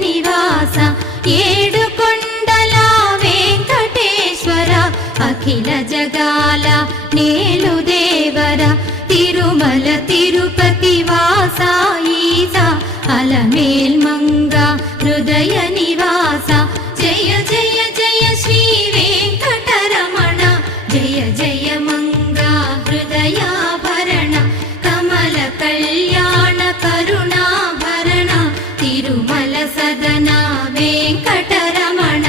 నివాస ఏడు కొండల వెంకటేశ్వర అఖిల జగాల నేలు దేవర తిరుమల తిరుపతి వాస ఈస అలమేల్ మంగ హృదయ నివాస జయ జయ జయ శ్రీ వెంకటరమణ జయ జయ మంగ హృదయాభరణ కమల కళ్యాణ కరుణాభరణ తిరుమల సదన వెంకటరమణ.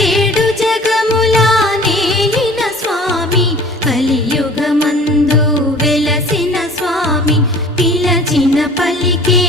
ఏడు జగముల నేలిన స్వామి కలియుగమందు వెలసిన స్వామి పిలచిన పలికే